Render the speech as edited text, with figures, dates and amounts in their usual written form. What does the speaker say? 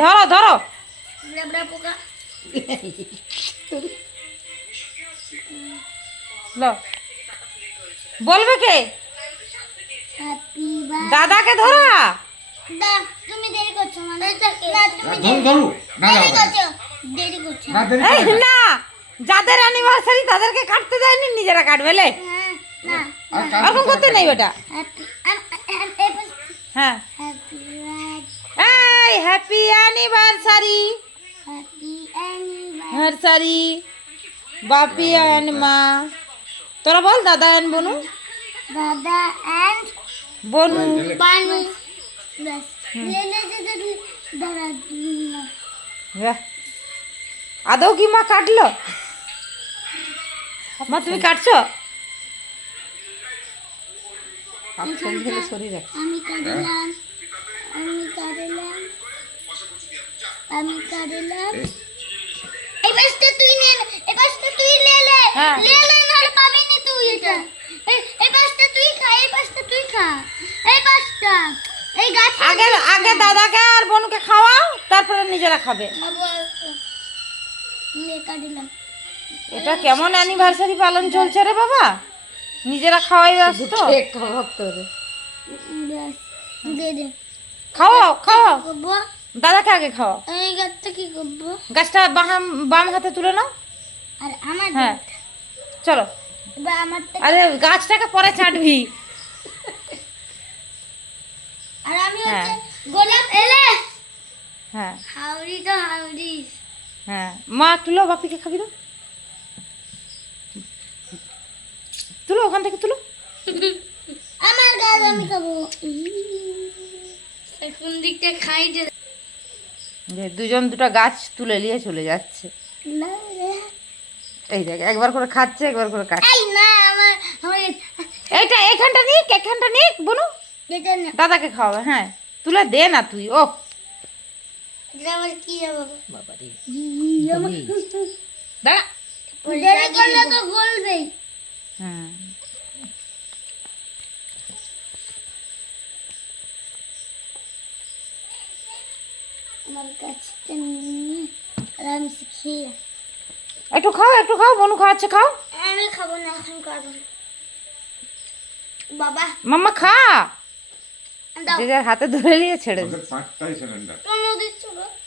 ধরো ধরো। বলবে কে? দাদাকে ধরা। তুমি দেরি করছো মানে না, যাদের অ্যানিভার্সারি তাদেরকে কাটতে দেয়নি, নিজেরা কাটবে লে। এখন করতে নেই বেটা। হ্যাঁ, এই happy anniversary, anniversary Bapi and মা। তোরা বল দাদা অ্যান্ড বনু। দাদা এন্ড বনু বানু। বাস আদৌ কি মা কাটলো? মা তুমি কাটছো? শরীর আমি কাটলাম, আমি কাটলাম, আমি কাটলাম। এই পাশটা তুই নে, এই পাশটা তুই লে লে লে লে, নাহলে পাবি না তুই এটা। এই পাশটা তুই খা, এই পাশটা তুই খা, এই পাশটা এই গাছ। আগে আগে দাদাকে আর বনুকে খাওয়াও, তারপরে নিজেরা খাবে। এটা কেমন অ্যানিভার্সারি পালন চলছে রে বাবা? নিজেরা খাওয়াই ব্যস্ত। খাওয়াও খাওয়াও, দাদাকে আগে খাওয়াও। এই গাছটা কি করবো? গাছটা বাম হাতে তুলে নাও। আর আমার হ্যাঁ চলো। আমারটা। আরে গাছটাকে পরে ছাঁটবি। আর আমি হচ্ছে গোলাপ এলে। হ্যাঁ হাউরি তো হাউরি। হ্যাঁ, মা তুলো, বাপিকে খাবি তো। তুলো ওখান থেকে তুলো। আমার গাছ আমি খাবো। কোন দিকটা খাই যে? দুজন দুটো গাছ তুলে নিয়ে চলে যাচ্ছে। না রে, এই দেখ, একবার করে খাচ্ছে, একবার করে কাটছে। এই না আমার আমার এইটা এখানটা নিক, এখানটা নিক বনু, এটা না। দাদাকে খাওয়াবে। হ্যাঁ তুলে দে না তুই। ও এটা আমার কি হবে বাবা রে, আমার দাঁড়া। দেরি করলে তো গলবেই। হুম, আমার গাছটা নিয়ে আরামসে খেয়ে। একটু খাও, একটু খাও, বনু খাওয়াচ্ছে, খাও। আমি খাবো না, এখন খাবো না। বাবা মাম্মা খা। দাও। যে যার হাতে ধরে নিয়ে ছেড়ে দে। কোনো দিচ্ছ গো?